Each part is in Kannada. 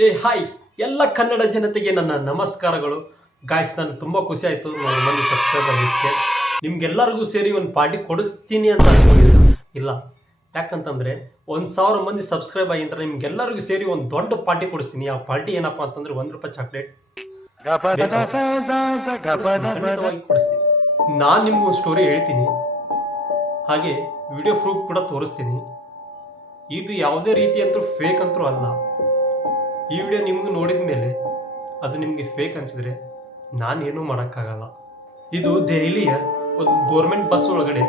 ಹಾಯ್ ಎಲ್ಲ ಕನ್ನಡ ಜನತೆಗೆ ನನ್ನ ನಮಸ್ಕಾರಗಳು. ಗಾಯ್ಸ್, ನಾನು ತುಂಬ ಖುಷಿ ಆಯಿತು ನನ್ನ ಮಂದಿ ಸಬ್ಸ್ಕ್ರೈಬ್ ಆಗಿದ್ದಕ್ಕೆ. ನಿಮ್ಗೆಲ್ಲರಿಗೂ ಸೇರಿ ಒಂದು ಪಾರ್ಟಿ ಕೊಡಿಸ್ತೀನಿ ಅಂತ ಅನ್ಕೊಂಡಿಲ್ಲ. ಇಲ್ಲ, ಯಾಕಂತಂದರೆ 1,000 ಮಂದಿ ಸಬ್ಸ್ಕ್ರೈಬ್ ಆಗಿದ್ರೆ ನಿಮ್ಗೆಲ್ಲರಿಗೂ ಸೇರಿ ಒಂದು ದೊಡ್ಡ ಪಾರ್ಟಿ ಕೊಡಿಸ್ತೀನಿ. ಆ ಪಾರ್ಟಿ ಏನಪ್ಪ ಅಂತಂದ್ರೆ ₹1 ಚಾಕ್ಲೇಟ್ ಖಂಡಿತವಾಗಿ ಕೊಡಿಸ್ತೀನಿ. ನಾನು ನಿಮ್ಗೊಂದು ಸ್ಟೋರಿ ಹೇಳ್ತೀನಿ, ಹಾಗೆ ವಿಡಿಯೋ ಪ್ರೂಫ್ ಕೂಡ ತೋರಿಸ್ತೀನಿ. ಇದು ಯಾವುದೇ ರೀತಿ ಅಂತೂ ಫೇಕ್ ಅಂತೂ ಅಲ್ಲ. ಈ ವಿಡಿಯೋ ನಿಮ್ಗೆ ನೋಡಿದ ಮೇಲೆ ಅದು ನಿಮಗೆ ಫೇಕ್ ಅನಿಸಿದ್ರೆ ನಾನೇನೂ ಮಾಡೋಕ್ಕಾಗಲ್ಲ. ಇದು ದೆಹಲಿಯ ಒಂದು ಗೋರ್ಮೆಂಟ್ ಬಸ್ ಒಳಗಡೆ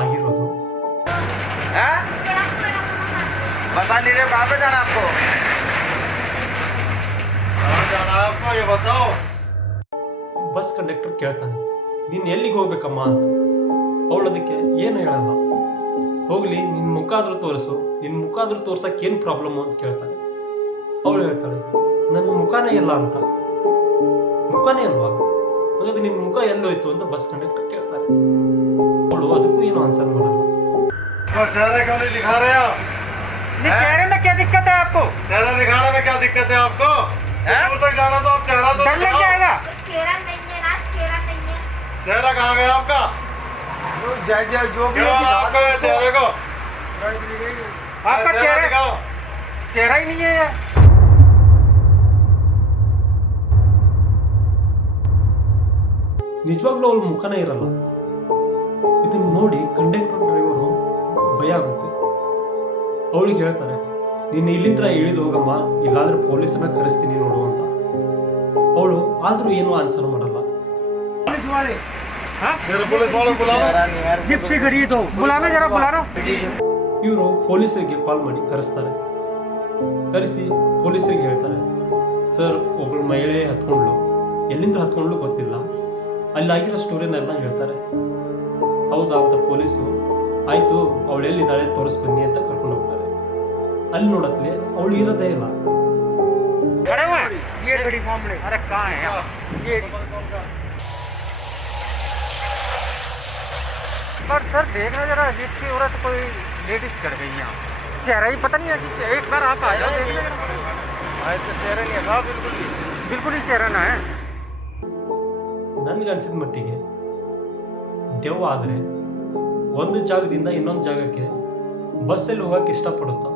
ಆಗಿರೋದು. ಬಸ್ ಕಂಡಕ್ಟರ್ ಕೇಳ್ತಾನೆ, ನೀನು ಎಲ್ಲಿಗೆ ಹೋಗ್ಬೇಕಮ್ಮ ಅಂತ. ಅವಳು ಅದಕ್ಕೆ ಏನು ಹೇಳಲ್ಲ. ಹೋಗ್ಲಿ, ನಿನ್ನ ಮುಖ ಆದ್ರೂ ತೋರಿಸು, ನಿನ್ನ ಮುಖ ಆದ್ರೂ ತೋರ್ಸಕ್ಕೆ ಏನು ಪ್ರಾಬ್ಲಮ್ಮು ಅಂತ ಕೇಳ್ತಾನೆ. ಅವಳು ಹೇಳ್ತಾಳೆ, ನನ್ನ ಮುಖನೇ ಇಲ್ಲ ಅಂತ. ಮುಖನೇ ಅಲ್ವಾ, ಹಾಗಾದ್ರೆ ನಿನ್ನ ಮುಖ ಎಲ್ಲೋಯ್ತು ಅಂತ ಬಸ್ ಕಂಡಕ್ಟರ್ ಕೇಳ್ತಾರೆ. ಅವಳು ಅದಕ್ಕೂ ಏನು ಆನ್ಸರ್ ಮಾಡಲ್ಲ. चेहरे में क्या दिक्कत है आपको? चेहरा दिखाने में क्या दिक्कत है आपको? दूर तक जाना तो आप चेहरा तो डर लग जाएगा। चेहरा नहीं है ना, चेहरा नहीं है। चेहरा कहाँ गया आपका? जो भी क्यों आपका चेहरे को आपका चेहरा चेहरा दिखाओ। चेहरा ही नहीं है यार। ನಿಜವಾಗ್ಲೂ ಅವಳ ಮುಖನೇ ಇರಲ್ಲ. ಇದನ್ನ ನೋಡಿ ಕಂಡಕ್ಟರ್ ಡ್ರೈವರು ಭಯ ಆಗುತ್ತೆ. ಅವಳಿಗೆ ಹೇಳ್ತಾರೆ, ನೀನು ಇಲ್ಲಿಂದ ಇಳಿದು ಹೋಗಮ್ಮ, ಇಲ್ಲಾಂದ್ರೆ ಪೊಲೀಸನ್ನ ಕರೆಸ್ತೀನಿ ನೋಡು ಅಂತ. ಅವಳು ಆದ್ರೂ ಏನೂ ಆನ್ಸರ್ ಮಾಡಲ್ಲ. पुलिस वालों बुलाओ। जिप्सी खड़ी तो बुलाना, जरा बुलाना। ಇವರು ಪೊಲೀಸರಿಗೆ ಕಾಲ್ ಮಾಡಿ ಕರೆಸ್ತಾರೆ. ಕರೆಸಿ ಪೊಲೀಸರಿಗೆ ಹೇಳ್ತಾರೆ, ಸರ್, ಒಬ್ಬಳು ಮಹಿಳೆ ಹತ್ಕೊಂಡ್ಲು, ಎಲ್ಲಿಂದ ಹತ್ಕೊಂಡ್ಲು ಗೊತ್ತಿಲ್ಲ, ಅಲ್ಲಾಗಿರೋ ಸ್ಟೋರಿನೆಲ್ಲ ಹೇಳ್ತಾರೆ. ಹೌದಾ ಅಂತ ಪೊಲೀಸು, ಆಯಿತು, ಅವಳು ಎಲ್ಲಿದ್ದಾಳೆ ತೋರಿಸ್ ಬನ್ನಿ ಅಂತ ಕರ್ಕೊಂಡು ಹೋಗ್ತಾರೆ. ಅಲ್ಲಿ ನೋಡತ್ಲೆ ಅವಳು ಇರೋದೇ ಇಲ್ಲ. खड़े हुए हैं? ये खड़ी सामने। अरे कहाँ है यार? ये पर सर देखना जरा, अजीब सी औरत कोई लेडीज चढ़ गई यहाँ। चेहरा ही पता नहीं है। एक बार आप आ जाओ, देख लेना। ऐसा चेहरा नहीं है, बिल्कुल ही चेहरा ना है। ನನಗೆ ಅನ್ಸಿದ ಮಟ್ಟಿಗೆ ದೆವ್ವ ಆದರೆ ಒಂದು ಜಾಗದಿಂದ ಇನ್ನೊಂದು ಜಾಗಕ್ಕೆ ಬಸ್ಸಲ್ಲಿ ಹೋಗಕ್ಕೆ ಇಷ್ಟಪಡುತ್ತಾ.